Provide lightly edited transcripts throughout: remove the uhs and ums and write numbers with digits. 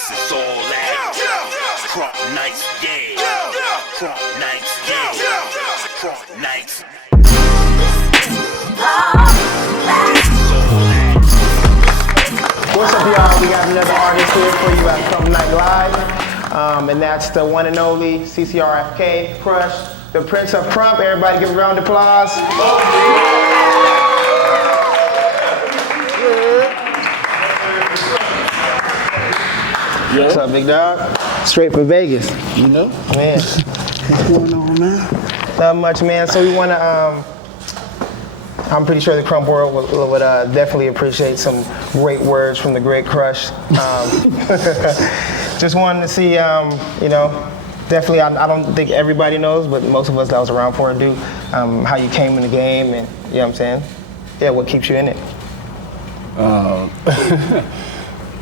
this is all that. Krump Knights, yeah. Krump Knights, yeah. Krump Knights. What's up, y'all? We got another artist here for you at Krump Knight Live. And that's the one and only CCRFK Crush, the Prince of Krump. Everybody give a round of applause. Yeah. What's up, big dog? Straight from Vegas. You know? Man. What's going on, man? Not much, man. So we want to, I'm pretty sure the Krump world would definitely appreciate some great words from the great Crush. Just wanted to see, you know, definitely, I don't think everybody knows, but most of us that was around for it do, how you came in the game and, you know what I'm saying? Yeah, what keeps you in it?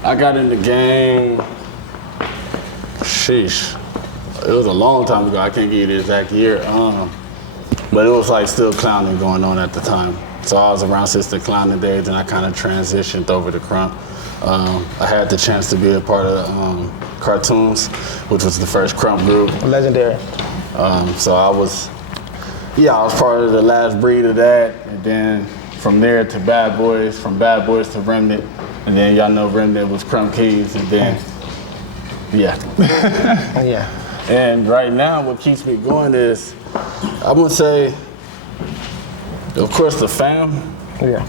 I got in the game, sheesh. It was a long time ago. I can't give you the exact year. But it was like still clowning going on at the time. So I was around since the clowning days, and I kind of transitioned over to Krump. I had the chance to be a part of cartoons, which was the first Krump group. Legendary. So I was part of the last breed of that, and then from there to Bad Boys, from Bad Boys to Remnant, and then y'all know Remnant was Krump Keys, and then, yeah. Yeah. And right now, what keeps me going is, I would say, of course, the fam. Yeah.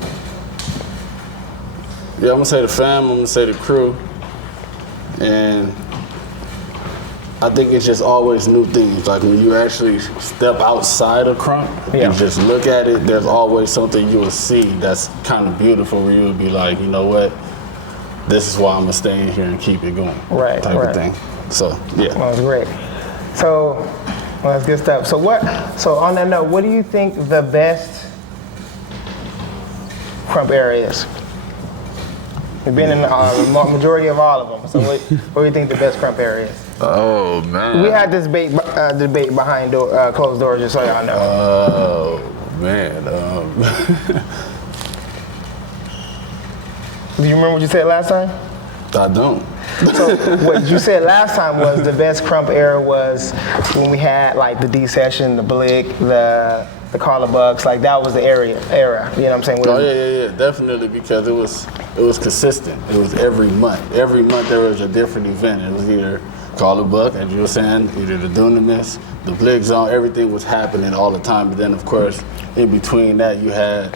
Yeah, I'm gonna say the fam, I'm gonna say the crew. And I think it's just always new things. Like when you actually step outside of Krump and just look at it, there's always something you will see that's kind of beautiful where you would be like, you know what, this is why I'm gonna stay in here and keep it going. Right, type of thing. So, yeah. Well, that's great. So, well, that's good stuff. So on that note, what do you think the best Krump era is? You've been in the majority of all of them. So what do you think the best Krump era is? Oh, man. We had this debate behind closed doors, just so y'all know. Oh, man. Do you remember what you said last time? I don't. So what you said last time was the best Krump era was when we had like the D Session, the Blick, the Carla Bucks, like that was the era, you know what I'm saying? Oh yeah, definitely, because it was consistent. It was every month. Every month there was a different event. It was either Carla Buck, as you were saying, either the Dunamis, the Blick Zone, everything was happening all the time. But then of course, in between that you had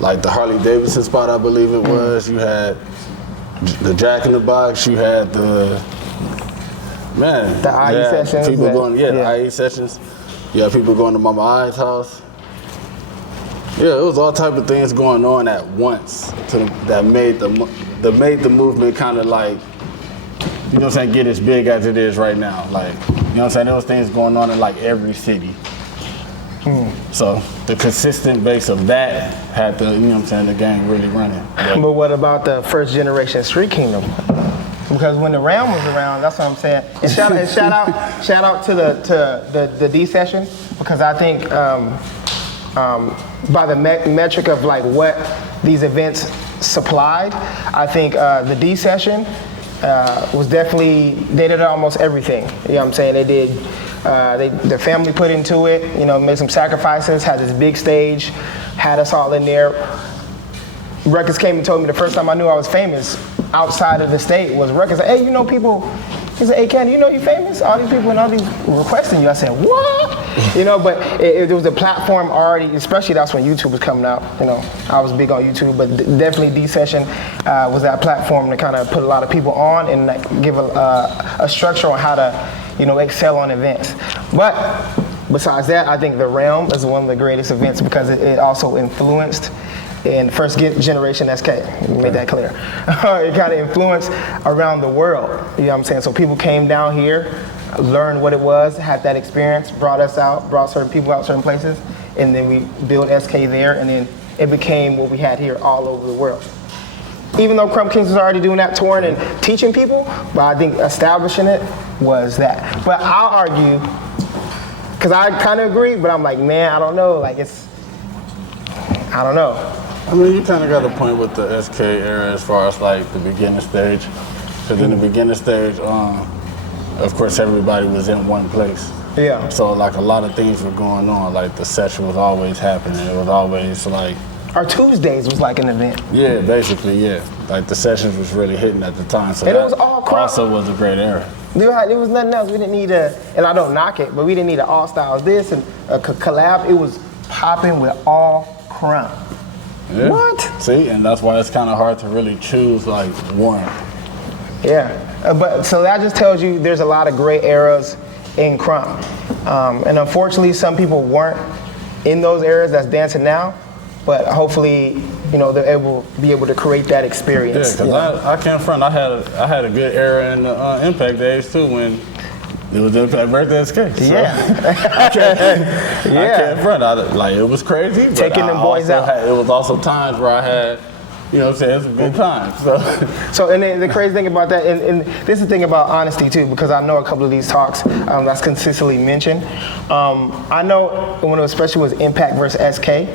like the Harley Davidson spot, I believe it was. You had the Jack in the Box, you had the Eyez sessions. People going, the Eyez sessions. Yeah, people going to Mama Eyez house. Yeah, it was all type of things going on at once that made the movement kind of like, you know what I'm saying, get as big as it is right now. Like, you know what I'm saying, there was things going on in like every city. So the consistent base of that had the, you know what I'm saying, the gang really running. But what about the first generation Street Kingdom? Because when the Ram was around, that's what I'm saying. And shout out to the D Session, because I think by the metric of like what these events supplied, I think the D Session was definitely, they did almost everything. You know what I'm saying? They did. The family put into it, you know, made some sacrifices, had this big stage, had us all in there. Records came and told me the first time I knew I was famous outside of the state was Records said, hey, you know people, he said, hey Ken, you know you famous? All these people and all these requesting you. I said, what? You know, but it was a platform already, especially that's when YouTube was coming out. You know, I was big on YouTube, but definitely D Session was that platform to kind of put a lot of people on and like, give a structure on how to, you know, excel on events. But besides that, I think the Realm is one of the greatest events because it also influenced in first generation SK, made that clear. It kind of influenced around the world, you know what I'm saying? So people came down here, learned what it was, had that experience, brought us out, brought certain people out certain places, and then we built SK there, and then it became what we had here all over the world. Even though Krump Kings was already doing that, touring and teaching people, but I think establishing it was that. But I'll argue, because I kind of agree, but I'm like, man, I don't know, like I don't know. I mean, you kind of got a point with the SK era as far as like the beginning stage. Because in the beginning stage, of course, everybody was in one place. Yeah. So like a lot of things were going on. Like the session was always happening. It was always like. Our Tuesdays was like an event. Yeah, basically, yeah. Like the sessions was really hitting at the time. So And that it was all Krump. also was a great era. There was nothing else. We didn't need and I don't knock it, but we didn't need an all styles this and a collab. It was popping with all Krump. Yeah. What? See, and that's why it's kind of hard to really choose like one. Yeah, but so that just tells you there's a lot of gray eras in Krump. And unfortunately, some people weren't in those eras that's dancing now, but hopefully, you know, they're able to create that experience. Yeah, because I can't front. I had a good era in the Impact days too when it was Impact birthday SK. So Yeah. I can't front. Like it was crazy. But Taking them boys out. It was also times where I had, you know what I'm saying, some good times. So and the crazy thing about that, and this is the thing about honesty too, because I know a couple of these talks that's consistently mentioned. I know when it especially was Impact versus SK.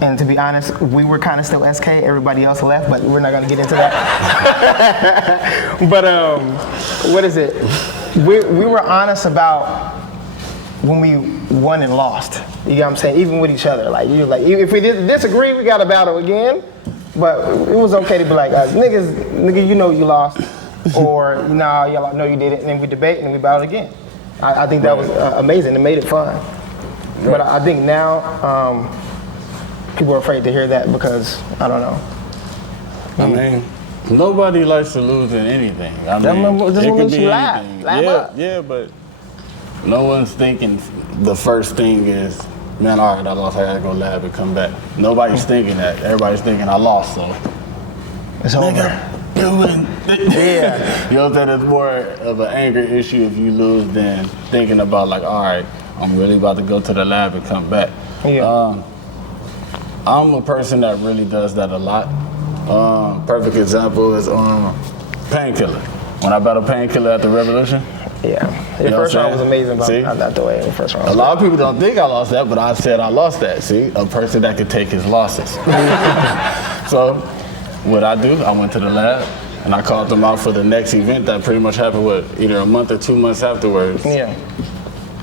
And to be honest, we were kind of still SK. Everybody else left, but we're not going to get into that. But what is it? We were honest about when we won and lost. You know what I'm saying? Even with each other. Like if we disagree, we got to battle again. But it was okay to be like, nigga, you know you lost, or nah, y'all know you didn't. And then we debate and then we battle again. I think that was amazing. It made it fun. Right. But I think now. People are afraid to hear that because, I don't know. I mean, nobody likes to lose in anything. I mean, it could be anything. Yeah, but no one's thinking the first thing is, man, all right, I lost, I gotta go lab and come back. Nobody's thinking that. Everybody's thinking I lost, so. It's over. Yeah. You know what I'm saying? It's more of an anger issue if you lose than thinking about like, all right, I'm really about to go to the lab and come back. Yeah. I'm a person that really does that a lot. Perfect example is Painkiller. When I battled Painkiller at the Revolution. Yeah, your first round was amazing, but not the way the first round. A lot of people don't think I lost that, but I said I lost that. See, a person that could take his losses. So, what I do, I went to the lab and I called them out for the next event that pretty much happened either a month or 2 months afterwards. Yeah.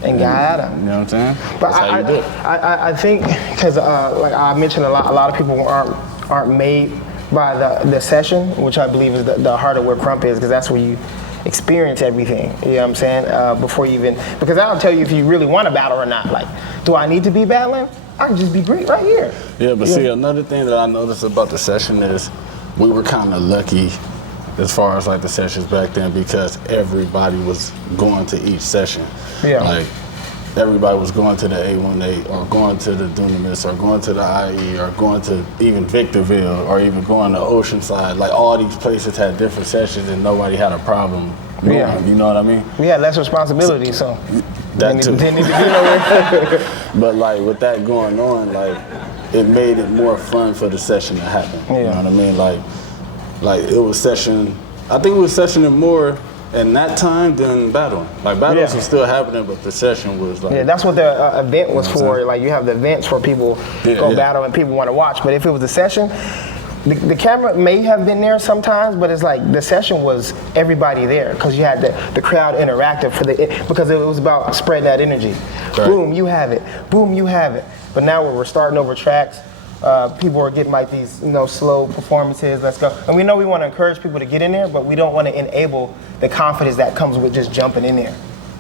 And got him. You know what I'm saying? But That's how you do it. I think because like I mentioned, a lot of people aren't made by the session, which I believe is the heart of where Krump is, because that's where you experience everything. You know what I'm saying? Before you even, because I'll tell you if you really want to battle or not. Like, do I need to be battling? I can just be great right here. Yeah, but see, another thing that I noticed about the session is we were kind of lucky as far as like the sessions back then because everybody was going to each session. Yeah. Like everybody was going to the A18 or going to the Dunamis or going to the IE or going to even Victorville or even going to Oceanside. Like all these places had different sessions and nobody had a problem going. Yeah. You know what I mean? We had less responsibility, so that too. Didn't need to be nowhere. But like with that going on, like it made it more fun for the session to happen. Yeah. You know what I mean? Like it was session. I think it was sessioning more in that time than battling. Like battles were still happening, but the session was like. Yeah, that's what the event was for. Like you have the events where people go battle and people want to watch. But if it was the session, the camera may have been there sometimes, but it's like the session was everybody there because you had the crowd interactive because it was about spreading that energy. Right. Boom, you have it. Boom, you have it. But now we're starting over tracks. People are getting like these, slow performances. Let's go. And we know we want to encourage people to get in there, but we don't want to enable the confidence that comes with just jumping in there.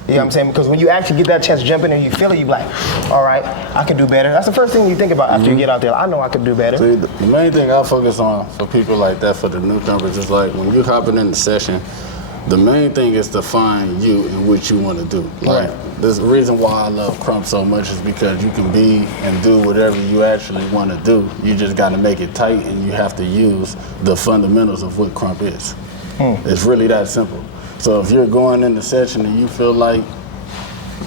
You know what I'm saying? Because when you actually get that chance to jump in there, you feel it. You like, all right, I can do better. That's the first thing you think about after you get out there. I know I could do better. See, the main thing I focus on for people like that, for the newcomers, is like when you're hopping in the session, the main thing is to find you and what you want to do. Like, the reason why I love Krump so much is because you can be and do whatever you actually want to do. You just got to make it tight, and you have to use the fundamentals of what Krump is. It's really that simple. So if you're going in the session and you feel like,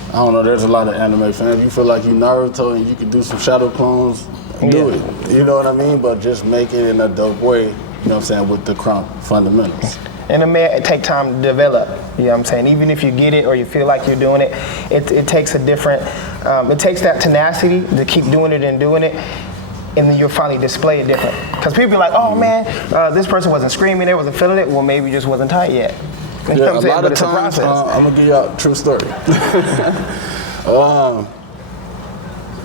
I don't know, there's a lot of anime fans, you feel like you Naruto and you can do some shadow clones, do it. You know what I mean? But just make it in a dope way, you know what I'm saying, with the Krump fundamentals. And it may take time to develop, you know what I'm saying? Even if you get it or you feel like you're doing it, it takes a different, it takes that tenacity to keep doing it and doing it. and then you'll finally display it different. Because people be like, oh man, this person wasn't screaming, they wasn't feeling it. Well, maybe just wasn't tight yet. You know what I'm saying? But it's a process. I'm gonna give y'all a true story.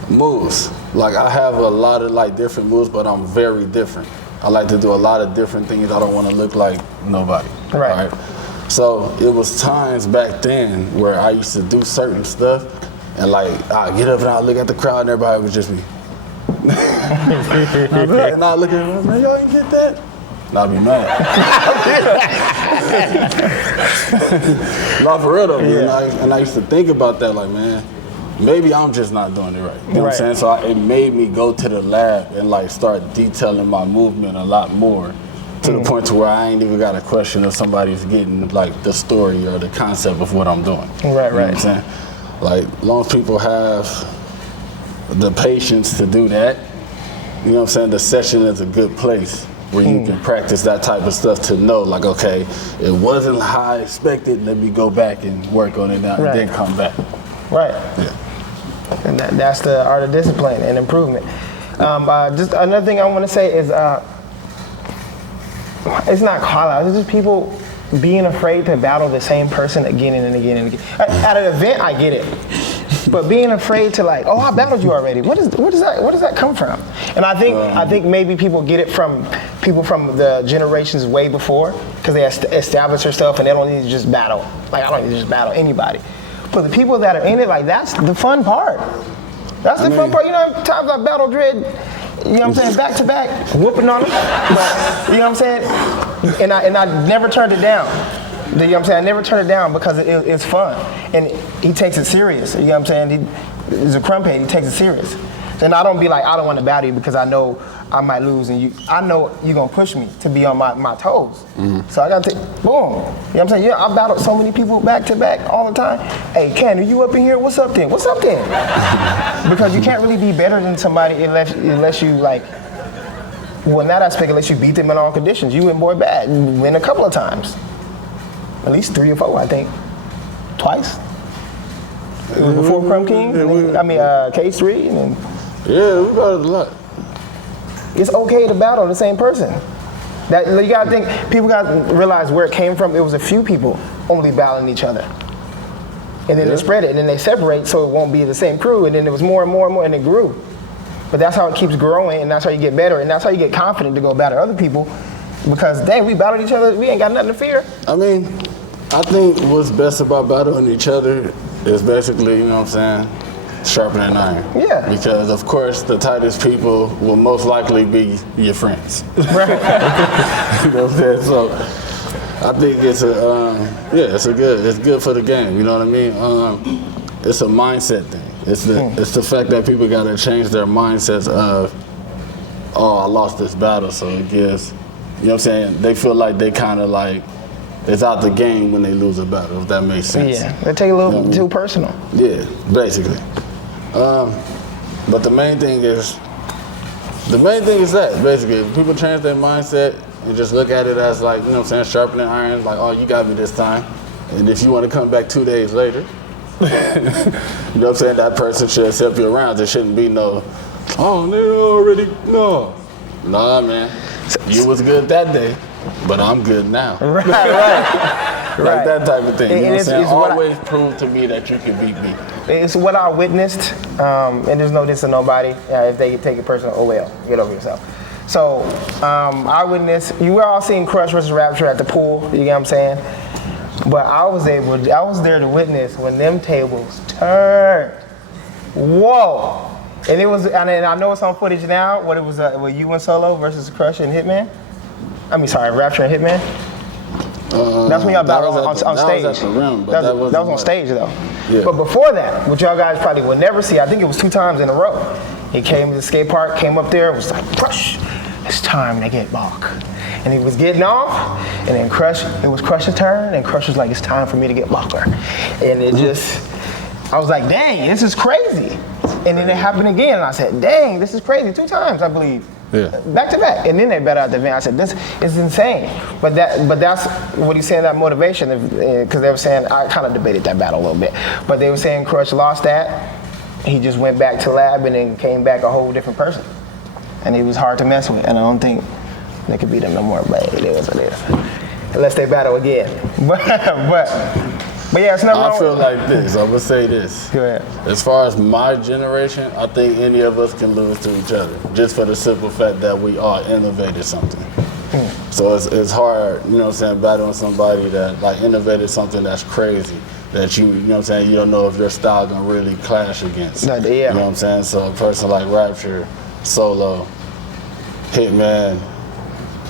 Moves. Like I have a lot of like different moves, but I'm very different. I like to do a lot of different things. I don't want to look like nobody. Right. So it was times back then where I used to do certain stuff, and like I get up and I look at the crowd, and everybody was just me. And I look at them, man, y'all ain't get that. And I'll be mad. Not for real though. And I used to think about that, like, man, maybe I'm just not doing it right. You know what I'm saying? So it made me go to the lab and like start detailing my movement a lot more, to the point to where I ain't even got a question if somebody's getting like the story or the concept of what I'm doing. Right, you know what I'm saying? Like, as long as people have the patience to do that, you know what I'm saying, the session is a good place where you can practice that type of stuff to know, like, okay, it wasn't how I expected, let me go back and work on it now and then come back. Right. Yeah. And that's the art of discipline and improvement. Just another thing I want to say is, it's not call out, it's just people being afraid to battle the same person again and again and again. At an event, I get it. But being afraid to like, oh, I battled you already. Where does that come from? And I think maybe people get it from people from the generations way before, because they establish themselves and they don't need to just battle. Like, I don't need to just battle anybody. But the people that are in it, like, that's the fun part. That's the fun part. You know, times I battle Dread, you know what I'm saying, back to back, whooping on him. But, you know what I'm saying? And I never turned it down. You know what I'm saying? I never turned it down because it's fun. And he takes it serious. You know what I'm saying? He's a Krump head, he takes it serious. And I don't be like, I don't want to battle you because I know I might lose, and I know you're going to push me to be on my toes. So I got to take, boom. You know what I'm saying? Yeah, I battled so many people back to back all the time. Hey, Ken, are you up in here? What's up then? What's up then? Because you can't really be better than somebody unless you like, well, in that aspect, unless you beat them in all conditions. You went more bad. You win a couple of times. At least 3 or 4, I think. Twice. It was before Krump King, K3. And then, yeah, we battled a lot. it's okay to battle the same person. That you gotta think, people gotta realize where it came from. It was a few people only battling each other. And then they spread it, and then they separate so it won't be the same crew, and then it was more and more and more, and it grew. But that's how it keeps growing, and that's how you get better, and that's how you get confident to go battle other people. Because dang, we battled each other, we ain't got nothing to fear. I mean, I think what's best about battling each other is basically, you know what I'm saying, sharpening iron. Yeah. Because of course the tightest people will most likely be your friends. Right. You know what I'm saying? So I think it's it's good for the game. You know what I mean? It's a mindset thing. It's the fact that people gotta change their mindsets of, oh, I lost this battle, so it gives, you know what I'm saying? They feel like they kind of like, it's out the game when they lose a battle, if that makes sense. Yeah, they take it a little too personal. Yeah, basically. But the main thing is that, basically, if people change their mindset and just look at it as like, you know what I'm saying, sharpening iron, like, oh, you got me this time. And if you want to come back 2 days later, you know what I'm saying, that person should accept you around. There shouldn't be no, oh, they already, no. Nah, man, you was good that day, but I'm good now. Right. Like that type of thing. You know what I'm saying? Always prove to me that you can beat me. It's what I witnessed, and there's no diss to nobody. If they take it personal, oh well, get over yourself. So I witnessed, you were all seeing Crush versus Rapture at the pool, you get what I'm saying? But I was there to witness when them tables turned. Whoa. And it was, and I know it's on footage now, what it was, with you and Solo versus Crush and Hitman? Rapture and Hitman? That's when y'all battled on stage. That was at the rim, but that was on stage though. Yeah. But before that, which y'all guys probably will never see, I think it was 2 times in a row. He came to the skate park, came up there, was like, Crush, it's time to get Bach. And he was getting off, and then it was Crush's turn, and Crush was like, it's time for me to get Bacher. And it just, I was like, dang, this is crazy. And then it happened again, and I said, dang, this is crazy, 2 times, I believe. Yeah. Back to back, and then they battled at the event. I said, this is insane. But that's what he's saying, that motivation, because they were saying, I kind of debated that battle a little bit, but they were saying Crush lost that. He just went back to lab and then came back a whole different person. and he was hard to mess with, and I don't think they could beat him no more. But it is what it is, unless they battle again. But yeah, it's not wrong. I feel like this. I would say this. Go ahead. As far as my generation, I think any of us can lose to each other, just for the simple fact that we all innovated something. So it's hard, you know what I'm saying, battling somebody that like innovated something that's crazy, that you know what I'm saying, you don't know if your style gonna really clash against. Yeah. You know what I'm saying? So a person like Rapture, Solo, Hitman,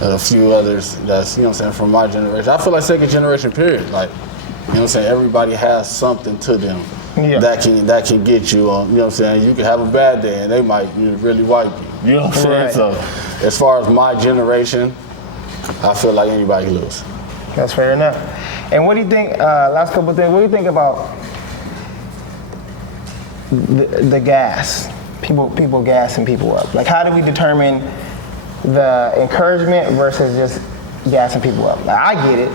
and a few others that's, you know what I'm saying, from my generation. I feel like second generation period, like, you know what I'm saying, everybody has something to them that can get you on, you know what I'm saying, you can have a bad day and they might really wipe you. You know what I'm saying? Right. So as far as my generation, I feel like anybody can lose. That's fair enough. And what do you think, last couple of things, what do you think about the gas? People gassing people up. Like, how do we determine the encouragement versus just gassing people up? Like, I get it,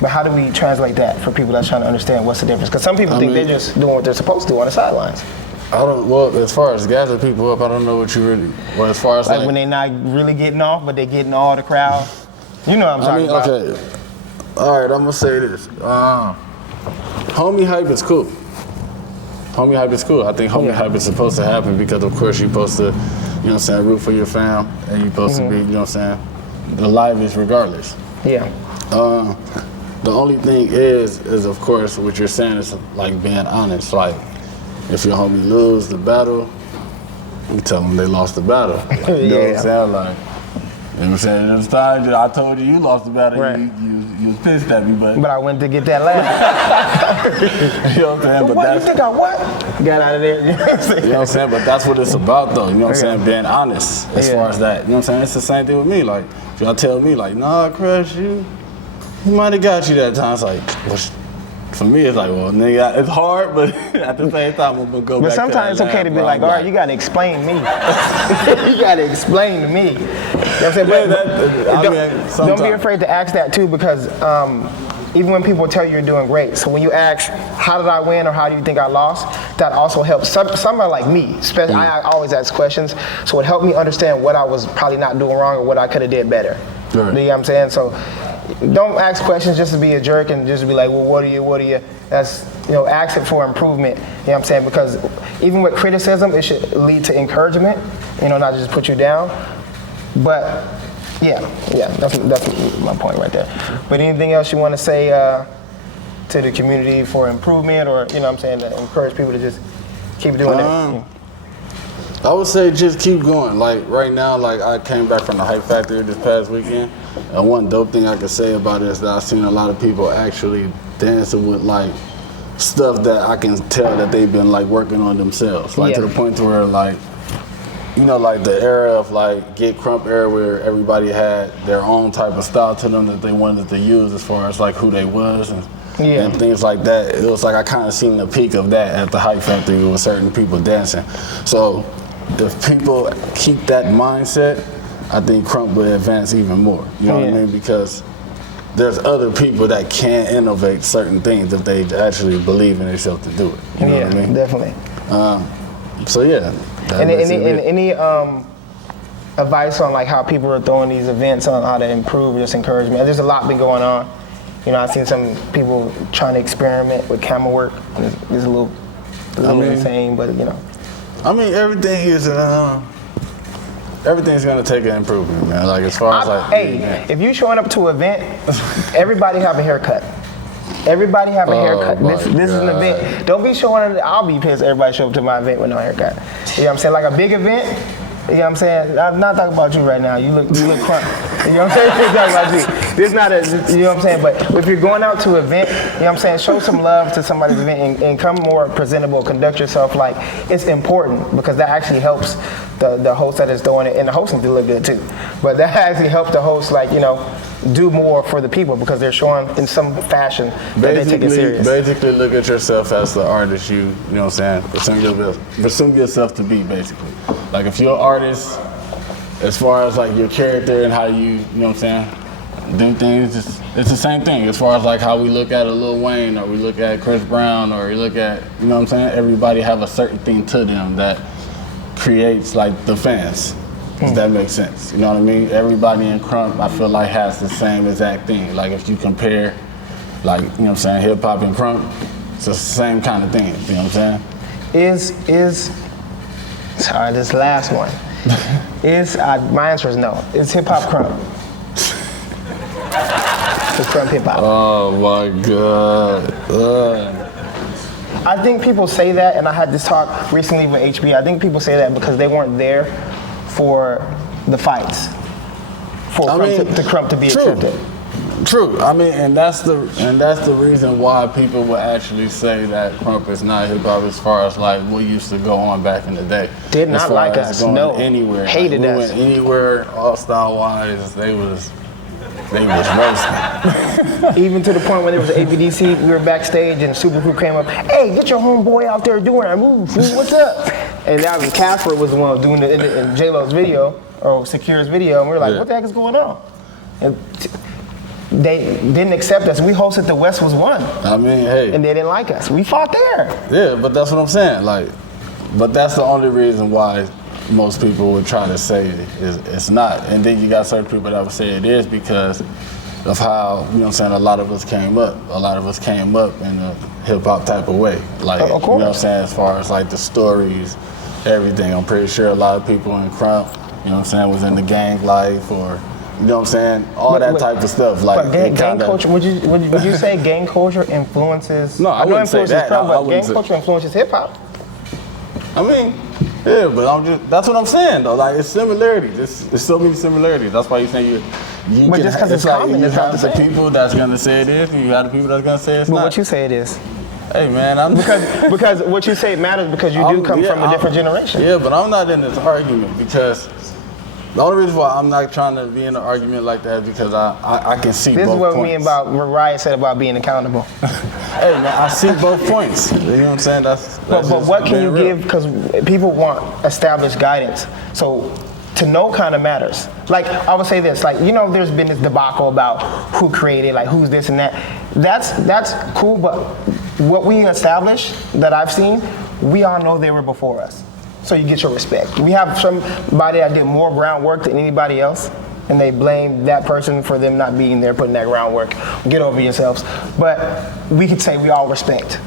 but how do we translate that for people that's trying to understand what's the difference? Because some people think they're just doing what they're supposed to do on the sidelines. Well, as far as gassing people up, I don't know what you really, well, as far as like when they're not really getting off, but they're getting all the crowd. You know what I'm talking about. Okay. All right, I'm gonna say this. Homie hype is cool. Homie hype is cool. I think homie hype is supposed to happen because, of course, you're supposed to, you know what I'm saying, root for your fam, and you're supposed to be, you know what I'm saying, the livest regardless. Yeah. The only thing is of course, what you're saying is like being honest. Like, if your homie lose the battle, you tell them they lost the battle. You know what I'm saying? Like, you know what I'm saying? There's times I told you lost the battle, right. you was pissed at me, but I went to get that laugh. you know what I'm saying? But what, you think I what? Got out of there. You know what I'm saying? You know what I'm saying? But that's what it's about, though. You know what I'm saying? Being honest as far as that. You know what I'm saying? It's the same thing with me. Like, if y'all tell me, like, nah, Crush, you might have got you that time. It's like, for me, it's like, well, nigga, it's hard, but at the same time, I'm gonna go back. But sometimes it's okay to be like, all right, you gotta explain me. You gotta explain to me. You know what I'm saying? But don't be afraid to ask that too, because even when people tell you you're doing great, so when you ask, how did I win or how do you think I lost, that also helps. Somebody like me, especially, I always ask questions, so it helped me understand what I was probably not doing wrong or what I could have did better. Right. You know what I'm saying? So don't ask questions just to be a jerk and just to be like, well, what are you? That's, you know, ask it for improvement. You know what I'm saying? Because even with criticism, it should lead to encouragement, you know, not just put you down. But yeah, that's my point right there. But anything else you want to say to the community for improvement, or, you know what I'm saying, to encourage people to just keep doing it? I would say just keep going. Like right now, like I came back from the Hype Factory this past weekend, and one dope thing I can say about it is that I've seen a lot of people actually dancing with like stuff that I can tell that they've been like working on themselves. Like to the point to where like, you know, like the era of like Get Krump era where everybody had their own type of style to them that they wanted to use as far as like who they was and things like that. It was like I kind of seen the peak of that at the Hype Factory with certain people dancing. So if people keep that mindset, I think Krump will advance even more. You know what I mean? Because there's other people that can innovate certain things if they actually believe in themselves to do it. You know what I mean? Definitely. So yeah. Any advice on like how people are throwing these events on how to improve, just encouragement? There's a lot been going on. You know, I've seen some people trying to experiment with camera work. It's a little insane, but you know. I mean, everything's gonna take an improvement, man. Like as far as if you showing up to an event, everybody have a haircut. Everybody have a haircut. This is an event. Don't be showing up. I'll be pissed. Everybody show up to my event with no haircut. You know what I'm saying? Like a big event. You know what I'm saying? I'm not talking about you right now. You look crunk. You know what I'm saying? I'm talking about you. This not a, you know what I'm saying? But if you're going out to an event, you know what I'm saying? Show some love to somebody's event and come more presentable. Conduct yourself like it's important, because that actually helps the host that is doing it, and the host needs to look good too. But that actually helps the host, like, you know, do more for the people because they're showing in some fashion that they take it serious. Basically, look at yourself as the artist you know what I'm saying, assume yourself to be, basically. Like if you're an artist, as far as like your character and how you know what I'm saying, do things, it's the same thing as far as like how we look at a Lil Wayne or we look at Chris Brown or we look at, you know what I'm saying, everybody have a certain thing to them that creates like the fans. Does that make sense? You know what I mean? Everybody in Krump, I feel like, has the same exact thing. Like if you compare, like, you know what I'm saying, hip hop and Krump, it's the same kind of thing. You know what I'm saying? Sorry, this last one. My answer is no. Is hip hop Krump? It's Krump hip hop. Oh my God. I think people say that, and I had this talk recently with HB. I think people say that because they weren't there for the fights, for Krump to be accepted. True. I mean, and that's the reason why people would actually say that Krump is not hip hop as far as like what used to go on back in the day. Did not like us. No. Anywhere. Hated like, we us. Went anywhere, all style wise, they was roasting. Even to the point when there was an ABDC, we were backstage and Super Crew came up, hey, get your homeboy out there doing a move, what's up? And that was Casper was the one doing it in J-Lo's video, or Secure's video, and we were like, what the heck is going on? And they didn't accept us. We hosted the West Was One. I mean, hey. And they didn't like us. We fought there. Yeah, but that's what I'm saying. Like, but that's the only reason why most people would try to say it's not. And then you got certain people that would say it is because of how, you know what I'm saying, a lot of us came up. A lot of us came up in a hip hop type of way. Like, of course. You know what I'm saying, as far as like the stories, everything. I'm pretty sure a lot of people in Krump, you know what I'm saying, was in the gang life or, you know what I'm saying, all that type of stuff. Like, but gang culture, would you say gang culture influences? No, I wouldn't say that. Krump, but gang culture influences hip hop. I mean, yeah, but that's what I'm saying though. Like, it's similarities. It's so many similarities. That's why you say you but can, just because it's common, you it's not have the the same. people that's gonna say it is, and you have the people that's gonna say it's But not. what you say it is. Hey man, because what you say matters because you do come from a different generation. Yeah, but I'm not in this argument because the only reason why I'm not trying to be in an argument like that is because I can see both points. This is what me and what Ryan said about being accountable. Hey man, I see both points. You know what I'm saying? That's but what can you give? Because people want established guidance. So to know kind of matters. Like I would say this, like, you know, there's been this debacle about who created, like who's this and that. That's cool, but what we established that I've seen, we all know they were before us. So you get your respect. We have somebody that did more groundwork than anybody else, and they blame that person for them not being there, putting that groundwork. Get over yourselves. But we could say we all respect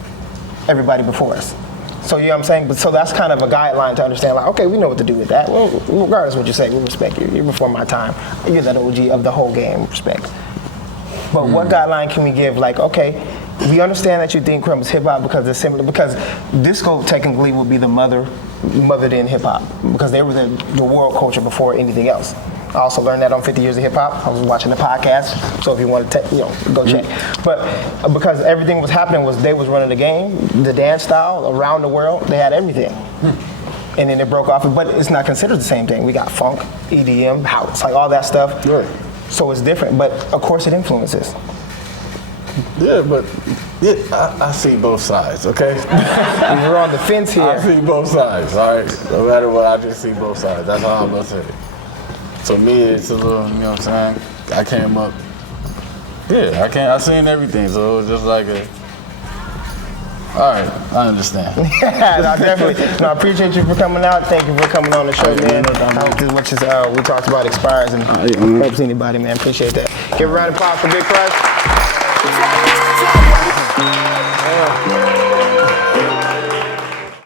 everybody before us. So you know what I'm saying? But so that's kind of a guideline to understand, like, okay, we know what to do with that. Well, regardless of what you say, we respect you. You're before my time. You're that OG of the whole game, respect. But what guideline can we give? Like, okay, we understand that you think Krump is hip hop because it's similar, because disco technically would be the mothered in hip hop because they were the world culture before anything else. I also learned that on 50 Years of Hip Hop. I was watching the podcast, so if you want to, go check. But because everything was happening was they was running the game, the dance style around the world, they had everything. And then it broke off, but it's not considered the same thing. We got funk, EDM, house, like all that stuff. Right. So it's different, but of course it influences. Yeah, but I see both sides, okay? We're on the fence here. I see both sides, all right? No matter what, I just see both sides. That's all I'm gonna say. So me, it's a little, you know what I'm saying? I came up, I seen everything, so it was just like all right, I understand. I appreciate you for coming out. Thank you for coming on the show, man. I hope this much we talked about expires and helps anybody, man. Appreciate that. Give a round of applause for Big Crush.